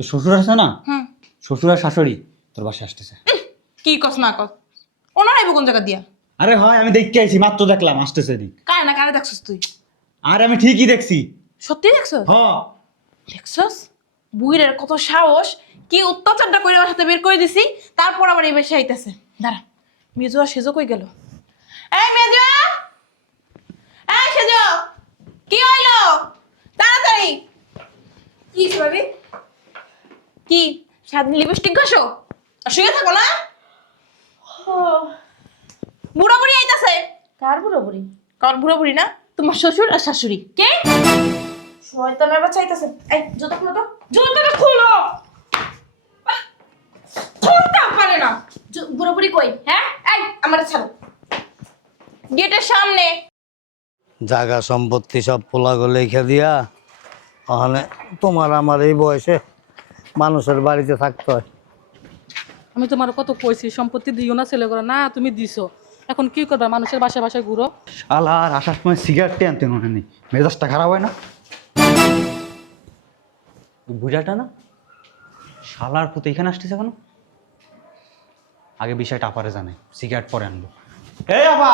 তো শ্বশুর আছে না? হুম। শ্বশুর আর শাশুড়ি তোর বাসায় আসতেছে। কি কস না কস? ওনার আইব কোন জায়গা দিয়া? আরে হয়, আমি দেখতে আইছি, মাত্র দেখলাম আসতেছে এদিক। কারে না কারে দেখছস তুই? আর আমি ঠিকই দেখছি। সত্যি দেখছস? হ। দেখছস? বুইড়ের কত সাহস! কি অত্যাচারটা করে আমার সাথে বের করে দিছি, তারপর আবার এই বেশে আইতাছে। দাঁড়া, মেজো আর সেজো কই গেল? এই মেজো! এই সেজো! কি হইলো? তাড়াতাড়ি! কি ভাবি? কি সারাদিন লিপস্টিক ঘষো? আর শুয়ে থাকো না? বুড়া বুড়ি আইতাছে। কার বুড়ি? কার বুড়া বুড়ি না? তোমার শ্বশুর আর শাশুড়ি। কে? শয়তানের বাচ্চা আইতাছে। এই জুতা খুলো তো। জুতোটা খুলো। খুলতে পারে না। বুড়ি কই? হ্যাঁ? এই আমারে ছাড়ো। গেটের সামনে। জায়গা সম্পত্তি সব পোলাগো লেখা দিয়া ওখানে তোমার আমার এই বয়সে মানুষের বাড়িতে থাকতে হয়। আমি তোমার কত কইছি সম্পত্তি দিও না, ছেলে করে না, তুমি দিছো। এখন কি করবা? মানুষের বাসায় বাসায় ঘুরো। শালা আর আসার সময় সিগারেট আনতে মনে নেই, মেজাজটা খারাপ হয় না? ওই বুড়াটা না, শালার পুতো এখানে আসতেছে কেন? আগে বিষয়টা আপারে জানাই, সিগারেট পরে আনবো। এই আবা,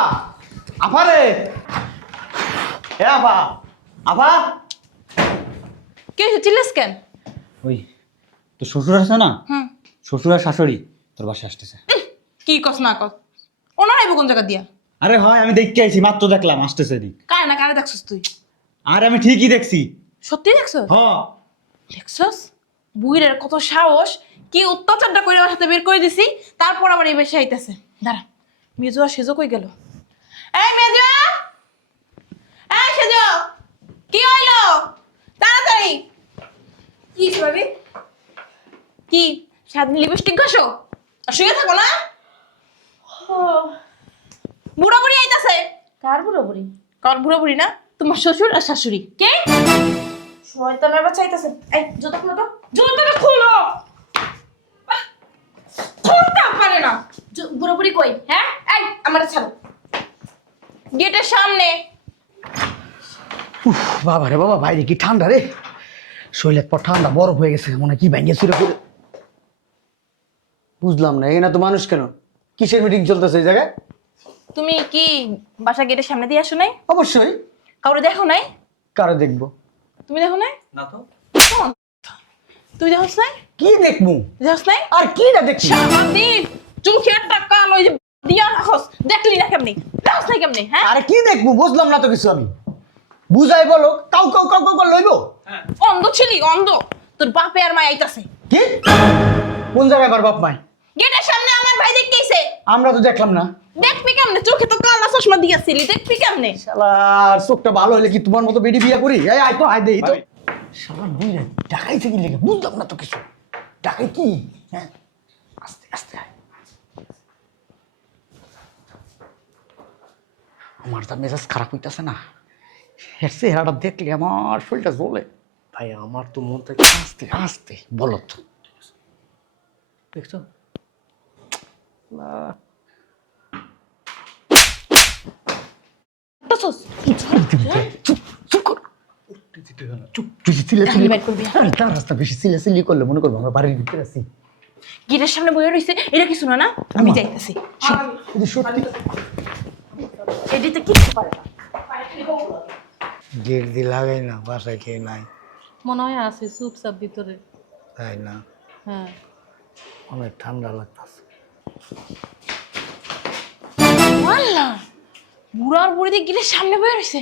আপারে, এ আবা, আবা। কে হয়েছে? চিল্লাস কেন? ওই তো শ্বশুর আছে না? হুম। শ্বশুর আর শাশুড়ি তোর বাসায় আসতেছে। কি কস না কস? ওনার আইব কোন জায়গা দিয়া? আরে হয়, আমি দেখতে আইছি, মাত্র দেখলাম আসতেছে এদিক। কারে না কারে দেখছস তুই? আর আমি ঠিকই দেখছি। সত্যি দেখছস? হ। দেখছস? বুইড়ের কত সাহস! কি অত্যাচারটা করে আমার সাথে বের করে দিছি, তারপর আবার এই বেশে আইতাছে। দাঁড়া, মেজো আর সেজো কই গেল? এই মেজো! এই সেজো! কি হইলো? তাড়াতাড়ি! কি ভাবি? কি সারাদিন লিপস্টিক ঘষো? আর শুয়ে থাকো না? বুড়া বুড়ি আইতাছে। কার বুড়ি? কার বুড়া বুড়ি না? তোমার শ্বশুর আর শাশুড়ি। কে? শয়তানের বাচ্চা আইতাছে। এই জুতা খুলো তো। জুতোটা খুলো। খুলতে পারে না। বুড়ি কই? হ্যাঁ? এই আমারে ছাড়ো। গেটের সামনে। বাবা রে বাবা, বাইরে কি ঠান্ডা রে, শরীরের পর ঠান্ডা বরফ হয়ে গেছে, মনে হয় কি ভেঙে ছিল করে। বুঝলাম না, এখানে তো মানুষ কেন? কিসের মিটিং চলতেছে এই জায়গায়? তুমি কি বাসা গেটের সামনে দিয়ে আসো নাই? অবশ্যই। কাউরে দেখো নাই? কারো দেখবো তুমি দেখো নাই? না তো। তুমি দেখোস নাই? কি দেখবো? দেখোস নাই? আর কি না দেখছি? সারাদিন চোখে একটা কাল ওই যে দিয়া রাখস, দেখলি না কেমনি? দেখোস নাই কেমনি? হ্যাঁ, আরে কি দেখবো? বুঝলাম না তো কিছু আমি। বুঝাই বলো, কাউ কাউ কাউ কাউ কাউ লইবো। অন্ধ ছিলি অন্ধ। তোর বাপে আর মা আইতাছে। কি? কোন জায়গায় বার বাপ মাই? গেটের সামনে আমার ভাই দেখতেইছে। আমরা তো দেখলাম না। দেখবি কেমনে? চোখে তো কালা চশমা দিয়াছিলি, দেখবি কেমনে? শালার চোখটা ভালো হইলে কি তোমার মতো বেডি বিয়ে করি? এই আয় তো, আয় দেই তো। শালার বুইরা ডাকাইছে কি লেগে? বুঝলাম না তো কিছু। ডাকাই কি? হ্যাঁ, আস্তে আস্তে আয়। আমার তো মেজাজ খারাপ হইতাছে না, এর চেহারাটা দেখলে আমার শরীরটা জ্বলে। ভাই আমার তো মন থেকে আস্তে আস্তে বলো তো, দেখছো? দেখছস? চুপ চুপ কর, চুপ, বেশি চিল্লাচিল্লি বের করবি। আরে তার রাস্তা বেশি চিল্লাচিল্লি করলে মনে করবো আমরা বাড়ির ভিতরে আছি। গেটের সামনে বইয়া রইছে, এটা কি শোনা না? আমি যাইতাছি। যদি সত্যি এডিতে কিচ্ছু পারে না। গেট দিয়ে লাগাই না, বাসায় খেয়ে নাই। মনে হয় আছে চুপচাপ ভিতরে। তাই না? হ্যাঁ, অনেক ঠান্ডা লাগতেছে। আল্লাহ, বুড়ার বুড়ি দিয়ে গেটের সামনে বইয়া রইছে।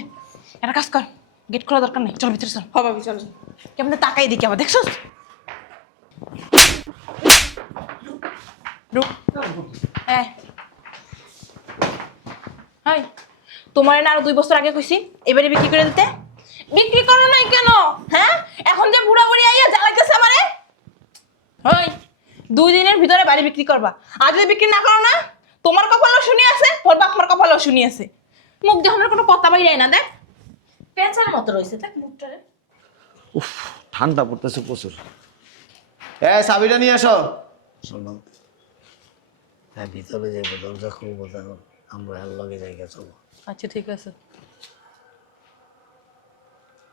একটা কাজ কর, গেট খোলা দরকার নেই, চল ভিতরে চল। হবে চল। কেমনে তাকাই দেখি আবার, দেখছস? রুক। হ্যাঁ, হাই, তোমার না আরো 2 বছর আগে কইছি এবারে বিক্রি করে দিতে। বিক্রি করো নাই কেন? হ্যাঁ, এখন যে বুড়া বুড়ি আইয়া জ্বালাইতেছে আমারে। ওই 2 দিনের ভিতরে বাড়ি বিক্রি করবা। আর যদি বিক্রি না করো না, তোমার কপালও শুনি আছে, তোর বাপ মার কপালও শুনি আছে। মুখ দেখানোর কোনো কথা বাইরে না, দেখ পেঁচার মতো রইছে দেখ মুখটারে। উফ, ঠান্ডা পড়তেছে প্রচুর। চাবিটা নিয়ে আসো। শোনো, হ্যাঁ ভিতরে যাইবো, দরজা খুলবো, দেখো আমরা আর লগে জায়গা চলো। আচ্ছা ঠিক আছে।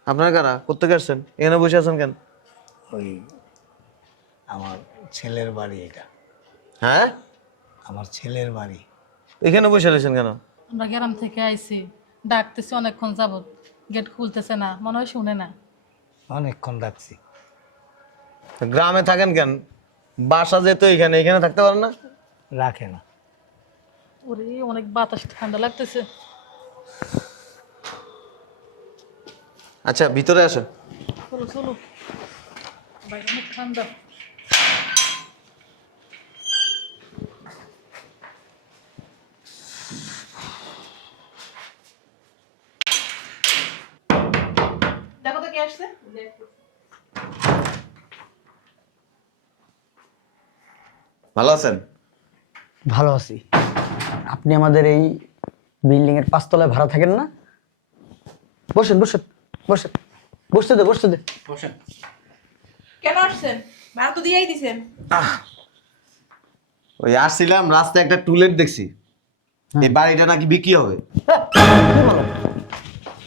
আপনারা কারা? কোথেকে আসছেন? এখানে বসে আছেন কেন? ওই আমার ছেলের বাড়ি এটা, হ্যাঁ, আমার ছেলের বাড়ি। এখানে বসে রয়েছেন কেন? আমরা গ্রাম থেকে আইছি, ডাকতেছি অনেকক্ষণ যাবত, গেট খুলতেছে না, মনে হয় শুনে না। অনেকক্ষণ ডাকছি। গ্রামে থাকেন কেন? বাসা যেত এখানে, এখানে থাকতে পারেন না? রাখে না। ওরে অনেক বাতাস, ঠান্ডা লাগতেছে। আচ্ছা ভিতরে আসেন। চলো চলো, বাইরে অনেক ঠান্ডা। দেখো তো কে আসছে। ভালো আছেন? ভালো আছি। আপনি আমাদের এই বিল্ডিং এর 5 তলায় ভাড়া থাকেন না? বসেন বসেন বসেন, বসতে দে বসতে দে। বসেন। কেন আসছেন? ভাড়া তো দিয়েই দিছেন। ওই আসছিলাম, রাস্তায় একটা টুলেট দেখছি, এই বাড়িটা নাকি বিক্রি হবে। কি বলো?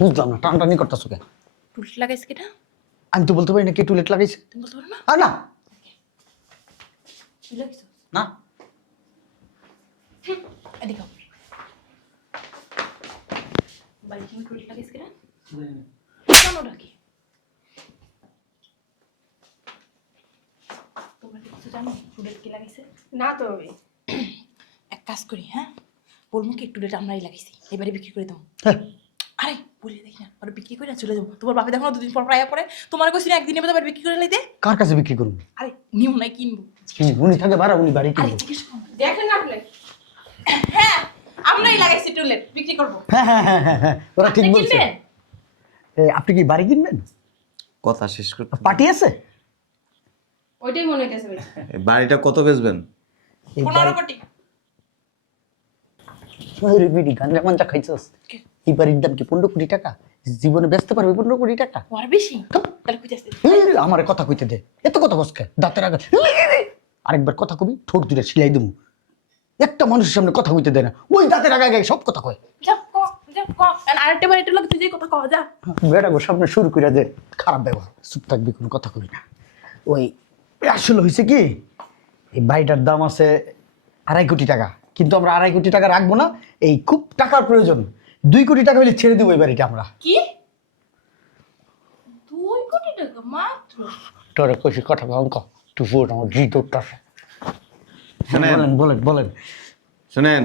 বুঝলাম না, টানটানি করতেছো কেন? টুলট লাগাইছে কেটা? আমি তো বলতে পারি না কে টুলেট লাগাইছে। তুমি বলতে পারো না? আর না, কি লাগাইছো? না, এদিকে আও। বাড়ি তুমি টুলট লাগাইছে কেটা? কেন ডাকি? তোমরা কি কিছু জানো টুলট কি লাগাইছে? না তো ভাবি। এক কাজ করি, হ্যাঁ, বলবো কি টুলট আমরাই লাগাইছি, এবারে বিক্রি করে দেবো। হ্যাঁ, আরে বলে দেখি না, আর বিক্রি করে চলে যাবো। তোমার বাপে দেখো না 2 দিন পর প্রায় পরে, তোমার কইছি না একদিনের মধ্যে বিক্রি করে লাইতে। কার কাছে বিক্রি করুন? আরে নিউ নাই কিনবো। উনি থাকে ভাড়া, উনি বাড়ি আরে কিনবো। জিজ্ঞেস করো। দেখেন না আপনি। হ্যাঁ, আমরাই লাগাইছি টুলেট, বিক্রি করবো। হ্যাঁ হ্যাঁ হ্যাঁ হ্যাঁ হ্যাঁ, ওরা ঠিক আপনি বলছে। কিনবেন? আপনি কি বাড়ি কিনবেন? কথা শেষ করতে, পার্টি আছে? ওইটাই মনে হইতেছে ভাই। এই বাড়িটা কত বেচবেন? এই 15 কোটি। বাড়ি বিড়ি গাঞ্জা মাঞ্জা খাইছস? কে? এই বাড়ির দাম কি 15 কোটি টাকা? জীবনে বেচতে পারবে 15 কোটি টাকা? ওর বেশি তাহলে কইতাছে। আমার কথা কইতে দে, এত কথা কসকে দাঁতের আগে। আরেকবার কথা কবি ঠোঁট দুটো সিলাই দেবো। একটা মানুষের সামনে কথা কইতে দেয় না, ওই দাঁতের আগে আগে সব কথা কয়। যা ক, যা ক। আর আরেকটা বার এটা লোক তুই যে কথা কও যা। বেটা গো সামনে শুরু করে দে, খারাপ ব্যবহার। চুপ থাকবি, কোনো কথা কবি না। ওই আসলে হয়েছে কি, এই বাড়িটার দাম আছে 2.5 কোটি টাকা, কিন্তু আমরা 2.5 কোটি টাকা রাখবো না। এই খুব টাকার প্রয়োজন, 2 কোটি টাকা হলে ছেড়ে দেবো এই বাড়িটা আমরা। কি 2 কোটি টাকা মাত্র? তোরে কইছি কথা অঙ্ক তুই ফুট আমার জি দৌড়টাছে। শোনেন। বলেন বলেন বলেন। শুনেন,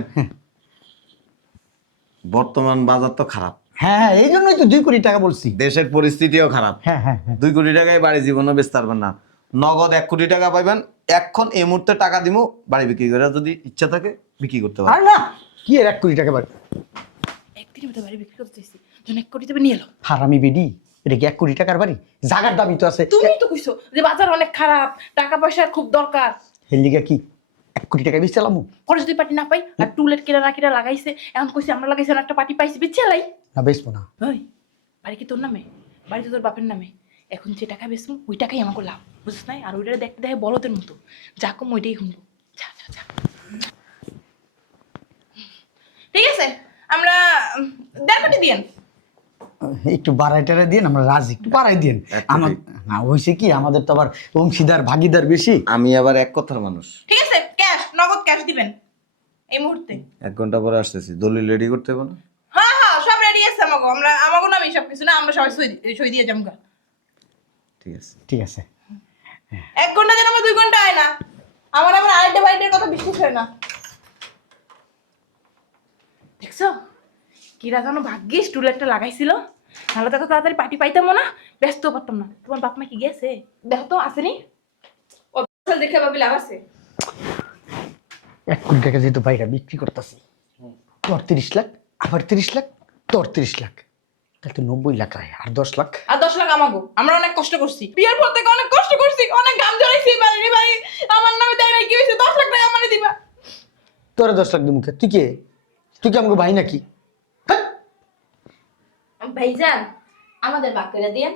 বর্তমান বাজার তো খারাপ, হ্যাঁ হ্যাঁ, এই জন্যই তো 2 কোটি টাকা বলছি। দেশের পরিস্থিতিও খারাপ। হ্যাঁ হ্যাঁ হ্যাঁ, 2 কোটি টাকায় বাড়ি জীবনও বেচতে পারবেন না। নগদ 1 কোটি টাকা পাইবেন, এখন এই মুহূর্তে টাকা দিমু, বাড়ি বিক্রি করে যদি ইচ্ছা থাকে বিক্রি করতে আর পারেন। না কি এর 1 কোটি টাকা বাড়ি? একদিনের মধ্যে বাড়ি বিক্রি করতে চাইছি, জন 1 কোটি টাকা নিয়ে এলো। হারামি বেডি, এটা কি 1 কোটি টাকার বাড়ি? জাগার দামই তো আছে। তুমি তো কইছো যে বাজার অনেক খারাপ, টাকা পয়সার খুব দরকার। হেলিগা কি 1 কোটি টাকা বেশি চালামু? পরে যদি পার্টি না পাই, আর টুলেট কিনা না কিনা লাগাইছে, এখন কইছে আমরা লাগাইছি না, একটা পার্টি পাইছি বেচে লাই। না বেচবো না। ওই বাড়ি কি তোর নামে? বাড়ি তো তোর বাপের নামে। এখন যে টাকা বেচবো ওই টাকাই আমাকে লাভ, বুঝছ নাই? আর ওইটা দেখতে দেখে বলদের মতো যা কম ওইটাই শুনবো। যা যা যা। ঠিক আছে, আমরা 1.5 কোটি দিয়েন। একটু বাড়াই টাড়াই দিন, আমরা রাজি, একটু বাড়াই দিন। 1 কোটি। আমার না হয়েছে কি, আমাদের তো আবার অংশীদার ভাগিদার বেশি। আমি আবার এক কথার মানুষ। ঠিক আছে, ক্যাশ, নগদ ক্যাশ দিবেন এই মুহূর্তে। 1 ঘন্টা পরে আসতেছি, দলিল রেডি করতে হবে না? হ্যাঁ হ্যাঁ, সব রেডি আছে আমাকে, আমরা আমাকে নামে সব কিছু না, আমরা সবাই সই দিয়ে যাবো। ঠিক আছে। ঠিক আছে। 1 ঘন্টা যেন আমার 2 ঘন্টা হয় না, আমার আবার আরেকটা বাড়িটার কথা বিশ্বাস হয় না। দেখছো কিরা যেন ভাগ্যিস টুলেটটা লাগাইছিল, নাহলে তো এত তাড়াতাড়ি পার্টি পাইতাম না, ব্যস্ত পারতাম না। তোমার বাপ মা কি গেছে? দেখো তো আসেনি। ও দেখে ভাবি লাভ আছে। 1 কোটি টাকা যেহেতু বাইরে বিক্রি করতেছি, তোর 30 লাখ, আবার 30 লাখ, তোর 30 লাখ, তাহলে তো 90 লাখ হয়, আর 10 লাখ। আর 10 লাখ আমাগো, আমরা অনেক কষ্ট করছি, বিয়ের পর থেকে অনেক কষ্ট করছি, অনেক ঘাম ঝরাইছি। বাড়ি আমার নামে দেয় না, কি হয়েছে? 10 লাখ টাকা আমারে দিবা। তোরা 10 লাখ দিমুখে, তুই কে? তুই কি আমাকে ভাই নাকি? ভাইজান আমাদের বাক করে দিয়েন।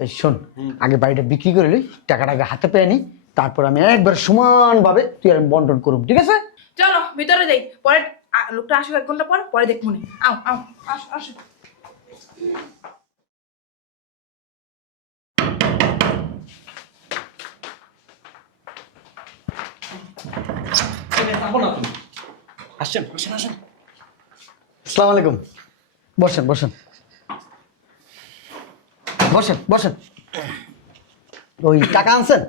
এই শোন, আগে বাড়িটা বিক্রি করে লই, টাকাটা আগে হাতে পেয়ে নি, তারপর আমি একবার সমানভাবে তুই আর আমি বন্টন করব, ঠিক আছে? চলো ভিতরে যাই, পরে লোকটা আসুক 1 ঘন্টা পর, পরে দেখবো নে। আও আও, আসো আসো। থাকো না তুমি। আসছেন আসেন আসেন। আসসালামু আলাইকুম। বসেন বসেন বসেন বসেন। ওই টাকা আনছেন?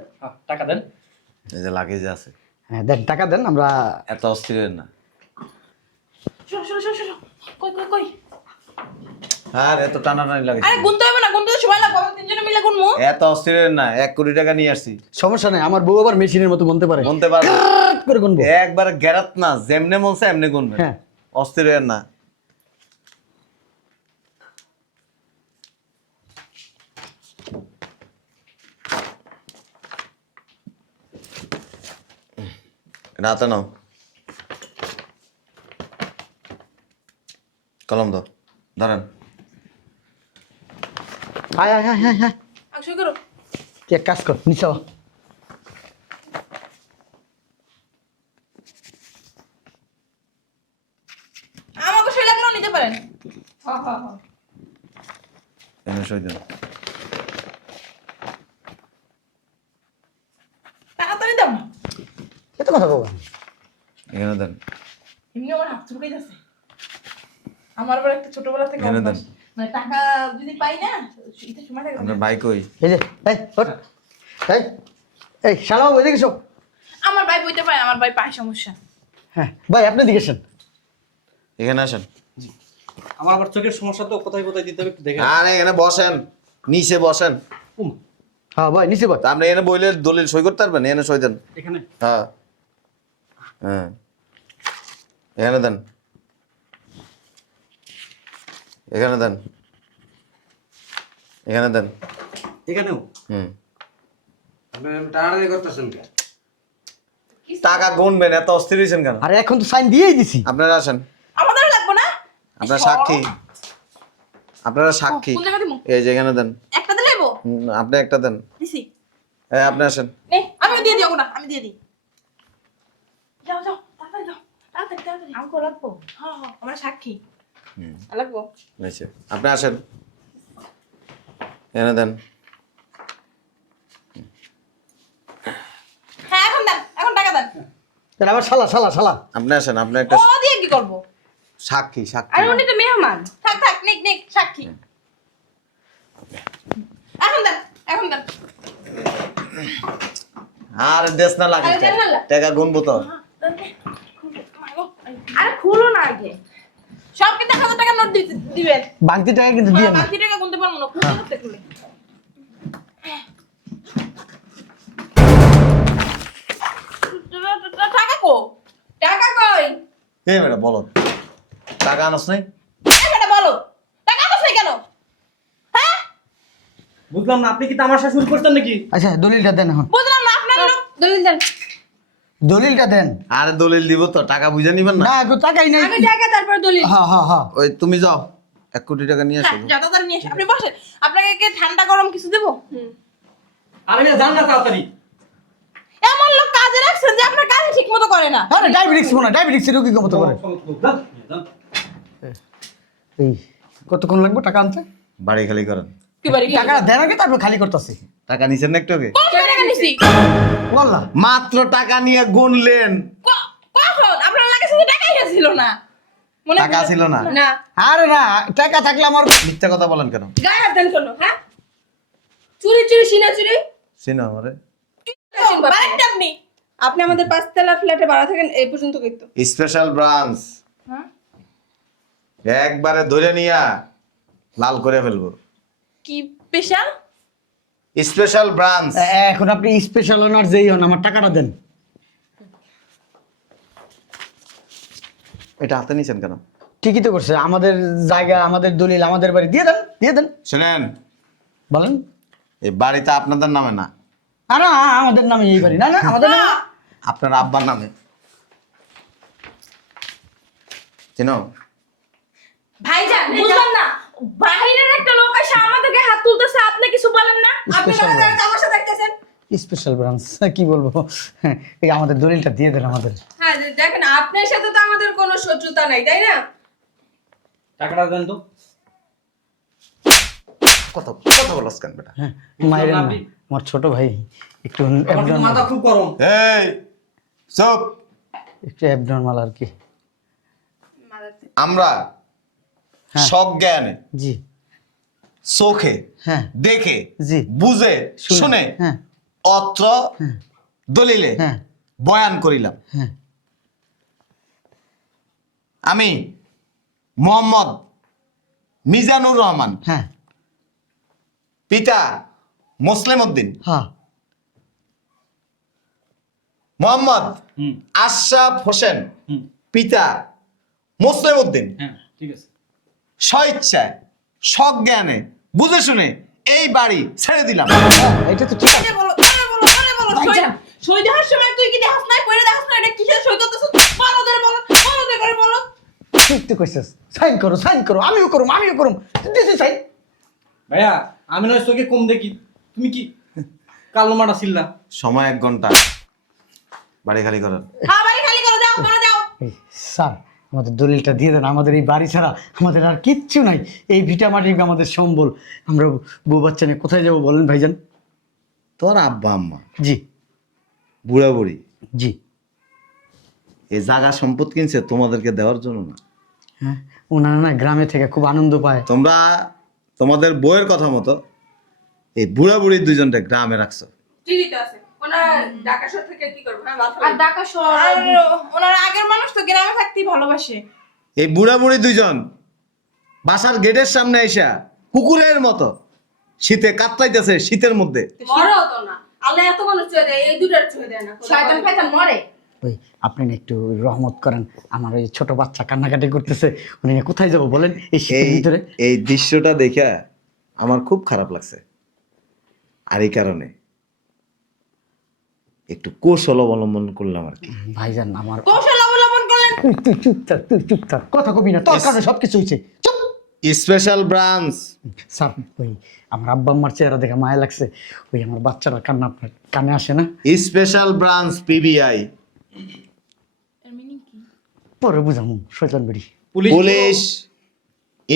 টাকা দেন। এই যে লাগেজে আছে। হ্যাঁ দেন, টাকা দেন। আমরা এত অস্থির হয়েন না। শোনো শোনো শোনো শোনো, কই কই কই, আর এত টানাটানি লাগে। আরে গুনতে হবে না, গুনতে তো সময় লাগবে, আমরা তিনজনে মিলে গুনবো। এত অস্থির হয়েন না, 1 কোটি টাকা নিয়ে আসছি। সমস্যা নেই, আমার বউ আবার মেশিনের মতো বলতে পারে। বলতে পারবো কাট করে গুনবো। একবার গ্যারাত না, যেমনে মনছে এমনি গুনবেন। হ্যাঁ। অস্থির হয়েন না। রাতে নাও, কলম দাও, ধরেন। আয় আয় আয় আয় আয়। আকশয় করো। তুই এক কাজ কর, নিচে আয়। আমাকে সই লাগলেও নিতে পারেন। হ্যাঁ হ্যাঁ হ্যাঁ, এনে সই দেন। তাড়াতাড়ি দাও না, এত কথা বলবো। এখানে দেন। এমনি আমার হাত চুলকাই যাচ্ছে। আমার আবার একটা ছোটবেলা থেকে এখানে দেন। অভ্যাস। মানে টাকা যদি পাই না, ঈদের সময় থাকে আপনার বাইক কই? এই যে এই ওঠ। এই এই শালাও ওই দিকে শো। আমার ভাই বইতে পারে, আমার ভাই পায় সমস্যা। হ্যাঁ ভাই, আপনি দিকে আসেন। এখানে আসেন। আমার আবার চোখের সমস্যা তো, কোথায় কোথায় দিতে হবে একটু দেখে। আরে এখানে বসেন, নিচে বসেন। হ্যাঁ ভাই, নিচে বল। তা আপনি এখানে বইলে দলিল সই করতে পারবেন? এখানে সই দেন। এখানে হ্যাঁ হ্যাঁ, এখানে দেন, এখানে দেন, এখানে দেন। এখানেও হুম। আপনি টাড়াটাড়ি করতেছেন কেন? টাকা গুনবেন, এত অস্থির হয়েছেন কেন? আরে এখন তো সাইন দিয়েই দিছি। আপনারা আসেন, আমাদের লাগবে না। আপনারা সাক্ষী, আপনারা সাক্ষী। কোন জায়গা দিমু? এই যে এখানে দেন। একটা দিলে হইবো? আপনি একটা দেন। দিছি। এই আপনি আসেন। নে, আমিও দিয়ে দিও না, আমি দিয়ে দিই। যাও যাও, তাড়াতাড়ি যাও, তাড়াতাড়ি তাড়াতাড়ি। আমাকে লাগবো। হ্যাঁ হ্যাঁ, আমরা সাক্ষী। হুম, লাগবো। নিচে আপনি আসেন, এখানে দেন। হ্যাঁ এখন দেন, এখন টাকা দেন। তাহলে আবার শালা শালা শালা। আপনি আসেন, আপনি একটা ও দিয়ে কি করবো? সাক্ষী, সাক্ষী। আরে উনি তো মেহমান। থাক থাক, নিক নিক, সাক্ষী। এখন দেন, এখন দেন। আর দেশ না লাগে, আরে দেন না। টাকা গুনবো তো। আরে খুলো না আগে। সব কিন্তু 1000 টাকা নোট দিবেন। বাংতি টাকা কিন্তু দিয়ে না। বাকি টাকা গুনতে পারবো না, খুঁজে করতে খুলে। টাকা কো? টাকা কই? এই ম্যাডাম বলো, টাকা আনস নাই? এই বেটা বলো, টাকা আনছ কেন? হ্যাঁ? বুঝলাম না, আপনি কি তামাশা শুরু করছেন নাকি? আচ্ছা দলিলটা দেন এখন। বুঝলাম না, আপনার লোক দলিল দেন। দলিলটা দেন। আরে দলিল দিব তো, টাকা বুঝে নিবেন না? না এখন টাকাই নাই। আগে টাকা তারপর দলিল। হ্যাঁ হ্যাঁ হ্যাঁ। ওই তুমি যাও, 1 কোটি টাকা নিয়ে আসো। হ্যাঁ, যত তাড়াতাড়ি নিয়ে এসে। আপনি বসেন, আপনাকে কি ঠান্ডা গরম কিছু দেবো? আমি না জান না তাড়াতাড়ি। এমন লোক কাজে রাখছেন যে আপনার কাজ ঠিক মতো করে না। আরে ডায়াবেটিস মনে, ডায়াবেটিস রোগী কত করে? এই কতক্ষণ লাগবে টাকা আনতে? বাড়ি খালি করেন। কি বাড়ি টাকা দেন আগে, তারপর খালি করতেছি। টাকা নিছেন না একটু আগে? কত টাকা নিছি? বললা মাত্র টাকা নিয়ে গুনলেন। কখন? আপনার লাগে শুধু টাকাই ছিল না। মনে টাকা ছিল না? না, আরে না, টাকা থাকলে আমার মিথ্যা কথা বলেন কেন? গায়ে হাত দেন কেন? হ্যাঁ, চুরি চুরি সিনা চুরি। চিনো আমারে? বারেকটা আপনি। আপনি আমাদের 5 তলা ফ্ল্যাটে ভাড়া থাকেন, এই পর্যন্ত কইতো। স্পেশাল ব্রাঞ্চ হ্যাঁ? একবারে ধরে নিয়া লাল করে ফেলবো। কি স্পেশাল? Special branch. এখন আপনি স্পেশাল ওনার যেই হন, আমার টাকাটা দেন। এটা হাতে নিছেন কেন? ঠিকই তো করছে, আমাদের জায়গা, আমাদের দলিল, আমাদের বাড়ি, দিয়ে দেন দিয়ে দেন। শুনেন, বলেন। এই বাড়িটা আপনাদের নামে না, আর না, আমাদের নামে এই বাড়ি। না না, আমাদের নামে। আপনার আব্বার নামে। চিনো? ভাইজান, বুঝলাম না, বাহিরের একটা লোক এসে আমাদেরকে হাত তুলতেছে, আপনি কিছু বলেন না? আপনি Special দাঁড়া branch। তামাশা দেখতেছেন। স্পেশাল ব্রাঞ্চ কি বলবো। এই আমাদের দলিলটা দিয়ে দেন আমাদের। হ্যাঁ, দেখেন আপনার সাথে তো আমাদের কোনো শত্রুতা নাই, তাই না? টাকাটা দেন তো। কথা কথা বলছ কেন বেটা? হ্যাঁ, মায়ের না, আপনি? আমার ছোট ভাই একটু আমার কিন্তু মাথা খুব গরম। এই চুপ, একটু অ্যাবনর্মাল আর কি। আমরা হ্যাঁ। সজ্ঞানে জি চোখে হ্যাঁ দেখে জি বুঝে শুনে হ্যাঁ অত্র দলিলে হ্যাঁ বয়ান করিলাম। হ্যাঁ আমি মোহাম্মদ মিজানুর রহমান, হ্যাঁ পিতা মুসলিম উদ্দিন, হ্যাঁ মোহাম্মদ হুম আশরাফ হোসেন, হুম পিতা মুসলিম উদ্দিন, হ্যাঁ ঠিক আছে। স্বইচ্ছায় সজ্ঞানে বুঝে শুনে এই বাড়ি ছেড়ে দিলাম। এটা তো ঠিক আছে। বলো সই না। সই দেওয়ার সময় তুই কি দেখাস নাই, পড়ে দেখাস না, এটা কিসের সই করতেছ? বলো ওদের করে বলো। ঠিক তো কইছিস, সাইন করো, আমিও করুম দিছি সাইন। ভাইয়া আমি নয় তোকে কম দেখি, তুমি কি কালো মাটা ছিলা? সময় 1 ঘন্টা, বাড়ি খালি করার। হ্যাঁ বাড়ি খালি করো, যাও তোমরা যাও। এই স্যার আমাদের দলিলটা দিয়ে দেন, আমাদের এই বাড়ি ছাড়া আমাদের আর কিচ্ছু নাই, এই ভিটা মাটি আমাদের সম্বল। আমরা বউ বাচ্চা নিয়ে কোথায় যাবো বলেন ভাইজান? তোর আব্বা আম্মা জি বুড়া বুড়ি জি এই জায়গা সম্পদ কিনছে তোমাদেরকে দেওয়ার জন্য না। হ্যাঁ ওনারা না গ্রামে থেকে খুব আনন্দ পায়। তোমরা তোমাদের বইয়ের কথা মতো এই বুড়া বুড়ি দুইজনটা গ্রামে রাখছো। ঠিকই তো আছে। ওনার ঢাকা শহর থেকে কি করবে? হ্যাঁ, আর ঢাকা শহর ওনার আগের মানুষ তো গ্রামে থাকতেই ভালোবাসে। এই বুড়া বুড়ি দুইজন বাসার গেটের সামনে আইসা কুকুরের মতো শীতে কাতরাইতেছে, শীতের মধ্যে। মরেও তো না। আল্লাহ এত মানুষ চুয়ে দেয়, এই দুটার চুয়ে দেয় না। শয়তান ফায়তান মরে। ওই আপনি না একটু রহমত করেন, আমার ওই ছোট বাচ্চা কান্নাকাটি করতেছে, উনি না কোথায় যাবো বলেন এই শীতের ভিতরে? এই দৃশ্যটা দেখে আমার খুব খারাপ লাগছে, আর এই কারণে একটু কৌশল অবলম্বন করলাম আর কি। ভাইজান আমার কৌশল অবলম্বন করলেন। তুই চুপ থাক, কথা কবি না, তোর কারণে সবকিছু হয়েছে। চুপ। Special branch. স্যার ওই আমার আব্বা আম্মার চেহারা দেখে মায়া লাগছে, ওই আমার বাচ্চারা কান্না আপনার কানে আসে না? স্পেশাল ব্রাঞ্চ পিবিআই, পরে বুঝামু শয়তান বেড়ি। Police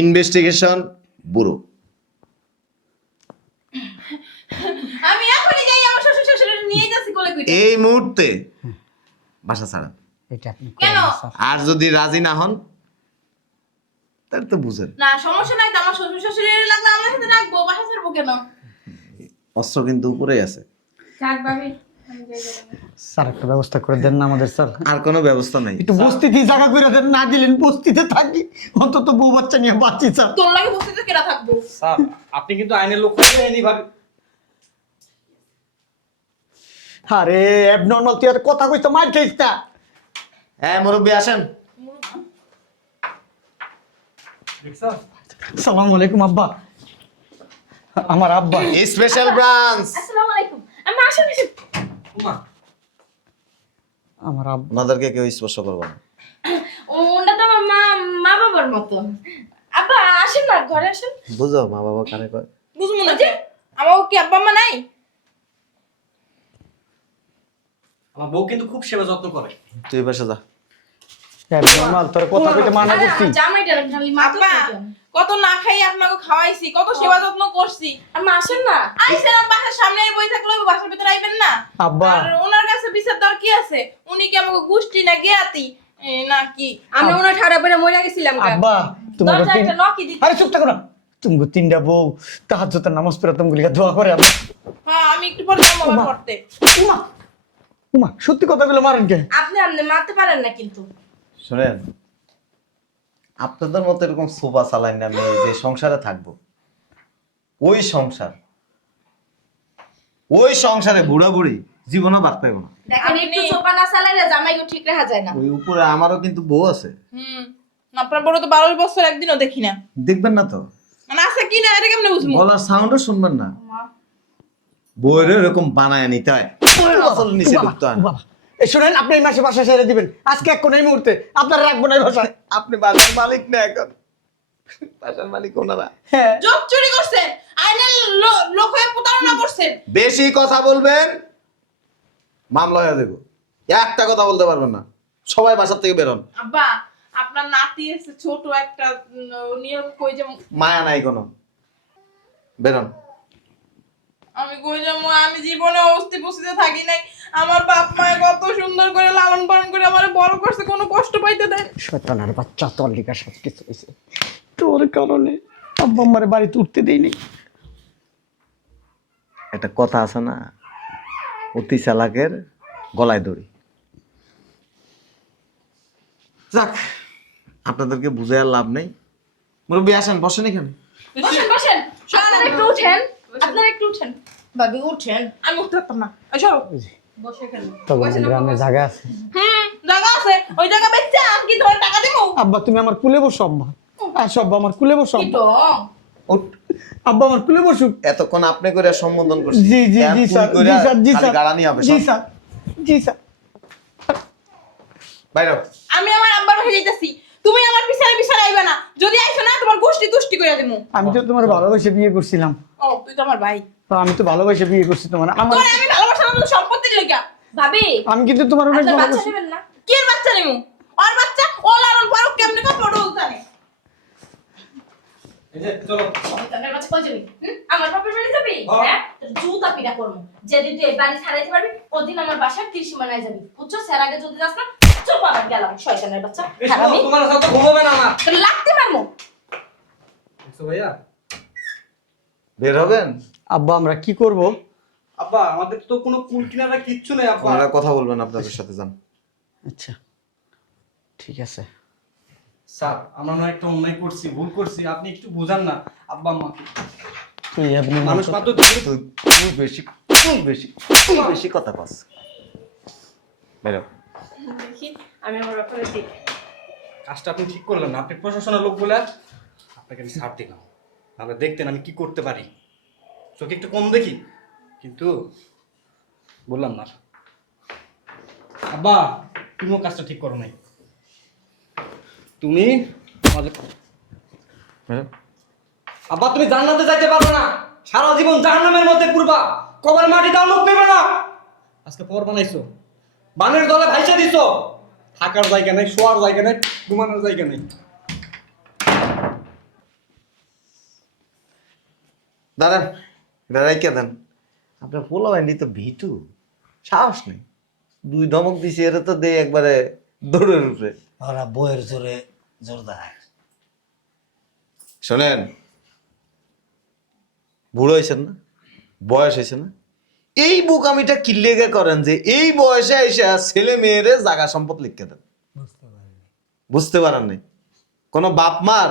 investigation bureau. আমি এখনই যাই, আমার শ্বশুর শাশুড়ি নিয়ে যাচ্ছি কোলে কইতে। এই মুহূর্তে বাসা ছাড়া। এটা আপনি কেন? করেন, স্যার। আর যদি রাজি না হন তাহলে তো বুঝেন, না সমস্যা নাই তো, আমার শ্বশুর শাশুড়ি লাগলে আমার সাথে রাখবো, বাসা ছাড়বো কেন? অস্ত্র কিন্তু উপরেই আছে। থাক ভাবি। স্যার একটা ব্যবস্থা করে দেন না আমাদের, স্যার আর কোনো ব্যবস্থা নাই। একটু বস্তিতে জায়গা করে দেন, না দিলেন বস্তিতে থাকি, অন্তত বউ বাচ্চা নিয়ে বাঁচি স্যার। তোর লাগে বসতে কেনা থাকবো? স্যার আপনি কিন্তু আইনের লোক হয়ে ভাবে। আরে অ্যাবনর্মাল, তুই আর কথা কইছ মার খাইছ না। হ্যাঁ মুরব্বী আসেন। সালামু আলাইকুম আব্বা, আমার আব্বা। Special branch. আসসালামু আলাইকুম। আমি আসেন। আমার আব্বা। ওনাদেরকে কেউ স্পর্শ করবো না। ওটা তো আমার মা বাবার মতো। আব্বা আসেন না, ঘরে আসেন। বুঝো মা বাবা কানে কয়। বুঝবো না যে আমার কি আব্বা মা নাই? আমার বউ কিন্তু খুব সেবা যত্ন করে। তুই বাসা যা। অ্যাবনর্মাল, তোর কথা কইতে মানা করছি। জামাইটা খালি মাথা আব্বা কত না খাই আপনাকে খাওয়াইছি, কত সেবা যত্ন করছি। আম্মা আসেন না। আইসেন বাসার সামনে বই থাকলে বাসার ভিতরে আইবেন না? আব্বা। আর ওনার কাছে বিচার দেওয়ার কি আছে? উনি কি আমাকে গোষ্ঠী না জ্ঞাতি না কি? আমি ওনার ঠাড়া পড়ে মরে গেছিলাম। আব্বা তোমাকে দরজা একটা নকি দিতে। আরে চুপ থাকো না, তুমি তিনটা বউ তাহাজ্জুদের নামাজ পড়ে তুমি দোয়া করে আব্বা। হ্যাঁ আমি একটু পরে যাবো আবার পড়তে। উমা উমা সত্যি কথাগুলো মারেন কে? আপনি মারতে পারেন না কিন্তু। শুনেন, আপনাদের মতো এরকম সোফা চালাই না, আমি যে সংসারে থাকবো ওই সংসারে বুড়া বুড়ি জীবনও বাদ পাইব না। দেখেন একটু চোপা না চালাইলে জামাইকে ঠিক রাখা যায় না। ওই উপরে আমারও কিন্তু বউ আছে, আপনার বড় তো 12 বছর একদিনও দেখি না। দেখবেন না তো? মানে আছে কি না এটা কেমনে বুঝবো? গলার সাউন্ডও শুনবেন না। বউরে এরকম বানায় নিতে হয়, আসলে নিচে ঢুকতে হয় না। বাবা এই শুনেন, আপনি এই মাসে বাসা ছেড়ে দিবেন আজকে এখন এই মুহূর্তে, আপনার রাখবো না এই বাসায়। আপনি বাসার মালিক না, এখন বাসার মালিক ওনারা। হ্যাঁ জব চুরি করছেন, আইনের লোক হয়ে প্রতারণা করছেন। বেশি কথা বলবেন মামলা হয়ে দেবো। একটা কথা বলতে পারবেন না, সবাই বাসার থেকে বেরোন। আব্বা আপনার নাতি আছে ছোট একটা, নিয়ম কই যে মায়া নাই কোনো, বেরোন। আমি কই যাবো? আমি জীবনে অস্তি বস্তিতে থাকি নাই, আমার বাপ মায়ে কত সুন্দর করে লালন পালন করে আমার বড় করছে, কোনো কষ্ট পাইতে দেয় না। শয়তানের বাচ্চা, তোর লিগা সব কিছু হয়েছে তোর কারণে। আব্বা আমার বাড়িতে উঠতে দেয়নি। একটা কথা আছে না, অতি চালাকের গলায় দড়ি। যাক, আপনাদেরকে বুঝে আর লাভ নেই। মুরব্বী আসেন, বসেন এখানে। বসেন বসেন, আপনারা একটু উঠেন, আপনারা একটু উঠেন। ভাবি উঠেন, আমি উঠতে পারতাম না। আসো। বসে কেন? তখন গ্রামে জায়গা আছে। জায়গা আছে, ওই জায়গা বেচছে আমি কি তোমার টাকা দেবো? আব্বা তুমি আমার কুলে বসো। আব্বা আসো, আব্বা আমার কুলে বসো। কি আব্বা। ডং? উঠ। আব্বা আমার কুলে বসো। এতক্ষণ আপনি করে সম্বোধন করছি। জি জি এখন জি তুই স্যার, কইরা জি স্যার, জি খালি স্যার, গাড়ানি হবে জি সব। স্যার, জি স্যার। বাইরে। আমি আমার আব্বার বাসায় যাইতাছি, তুমি আমার পিছনে পিছনে আইবা না। যদি আইছো না তোমার গোষ্ঠী তুষ্টি করে দেবো। আমি তো তোমার ভালোবাসে বিয়ে করছিলাম। ও তুই তো আমার ভাই। তো আমি তো ভালোবাসে বিয়ে করছি তোমার। আমার তোরে আমি ভালোবাসা না, তো সম্পত্তির লেগা। ভাবি, আমি কিন্তু তোমার অনেক আপনার বাচ্চা ভালোবাসি। নেবেন না? কি এর বাচ্চা নেবো? ওর বাচ্চা ও লালন পালন কেমনে কাপড় জানে। শয়তানের বাচ্চা কই যাবি? আমার বাপের বাড়ি যাবি? হ্যাঁ, তোর জুতা পিটা করবো। যেদিন তুই এই বাড়ি ছাড়াইতে পারবি, ওদিন আমার বাসার ত্রিসীমানায় যাবি। বুঝছো? স্যার আগে যদি যাস না, চুপ আমার গেলাম। শয়তানের বাচ্চা। হারামি। তোমার সাথে ঘুমাবে না আমার। তোর লাগতে মারমু। ভাইয়া বের হবেন? আব্বা আমরা কি করব? আব্বা আমাদের তো কোনো কুল কিনারা কিচ্ছু নেই আব্বা। আপনারা কথা বলবেন আপনাদের সাথে, যান। আচ্ছা ঠিক আছে। স্যার আমরা না একটা অন্যায় করছি, ভুল করছি, আপনি একটু বুঝান না আব্বা আম্মাকে। তুই আপনি মানুষ মাত্র তুই বেশি কথা কস। বের হ। দেখি, আমি আমার বাপের দিক। কাজটা আপনি ঠিক করলেন না। আপনি প্রশাসনের লোক বলে আপনাকে আমি ছাড় দিলাম, তাহলে দেখতেন আমি কি করতে পারি। চোখে একটু কম দেখি, কিন্তু বললাম না। আব্বা তুমিও কাজটা ঠিক করো নাই। তুমি আমাদের বের হ। আব্বা তুমি জান্নাতে যাইতে পারবে না, সারা জীবন জাহান্নামের মধ্যে ঘুরবা, কবর মাটি দাও মুখ পেবে না। আজকে পর বানাইছো, বানের দলে ভাইসা দিছো, থাকার জায়গা নেই, শোয়ার জায়গা নেই, ঘুমানোর জায়গা নেই। দাঁড়ান, দাঁড়াই কে দেন। আপনার পোলা বাইন্ডি তো ভিটু, সাহস নেই। 2 ধমক দিছি, এরা তো দেয় একবারে দৌড়ের উপরে। ওরা বইয়ের জোরে জোরদার। শোনেন, বুড়ো হয়েছেন না, বয়স হয়েছে না, এই বোকামিটা কি লেগে করেন যে এই বয়সে এসে ছেলে মেয়েরে জায়গা সম্পদ লিখে দেন? বুঝতে পারেন নাই? কোন বাপ মার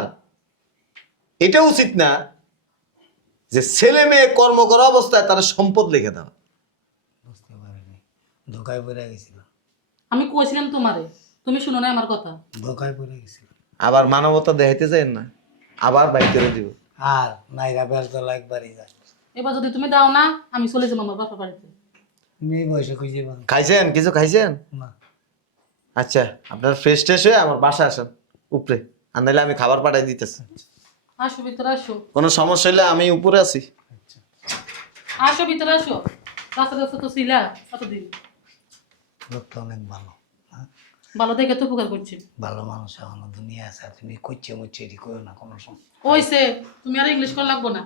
এটা উচিত না যে ছেলে মেয়ে কর্ম করা অবস্থায় তারা সম্পদ লিখে দেওয়া। বুঝতে পারিনি, ধোকায় পড়ে গেছিল। আমি কইছিলাম তোমারে, তুমি শুনো না আমার কথা। ধোকায় পড়ে গেছিল। আবার মানবতা দেখাইতে চাই না, আবার বাইক করে দিব। আর নাইরা বেল তো একবারই যায়। এবার যদি তুমি দাও না, আমি চলে যাবো আমার বাপা বাড়িতে। তুমি এই বয়সে খুঁজে পান খাইছেন? কিছু খাইছেন? না। আচ্ছা, আপনার ফ্রেশ ট্রেশ হয়ে আমার বাসায় আসেন উপরে, আর নাহলে আমি খাবার পাঠাই দিতেছি। আসো ভিতরে আসো, কোনো সমস্যা হলে আমি উপরে আছি। আসো ভিতরে আসো। রাস্তা রাস্তা তো ছিলা কতদিন, লোকটা অনেক ভালো। হ্যাঁ? ভালো দেখে তো উপকার করছি। ভালো মানুষ এখনো দুনিয়া আছে। আর তুমি কইছে মুচ্ছে এটি করো না কোনো সময়। ওইসে তুমি আর ইংলিশ করা লাগবো না।